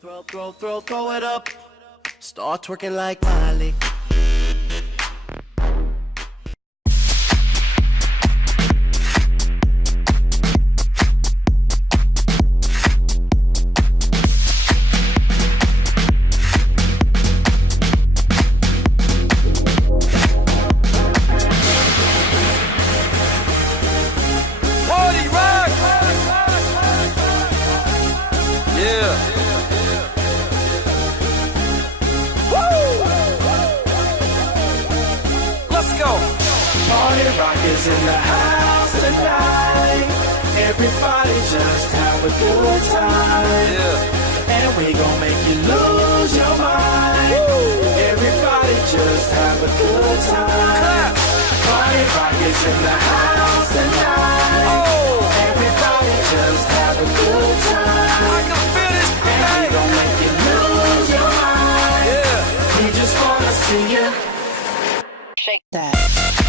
Throw it up. Start twerking like Miley. Party rock! Yeah. Woo! Let's go. Party rock is in the house tonight. Everybody just have a good time. Yeah. And we gon' make you lose your mind. Everybody just have a good time. Clap. Party rock is in the house tonight. Oh, Everybody just have a good time. I can feel this And we tonight. gon' make you lose your mind. Yeah. We just wanna see you Shake that.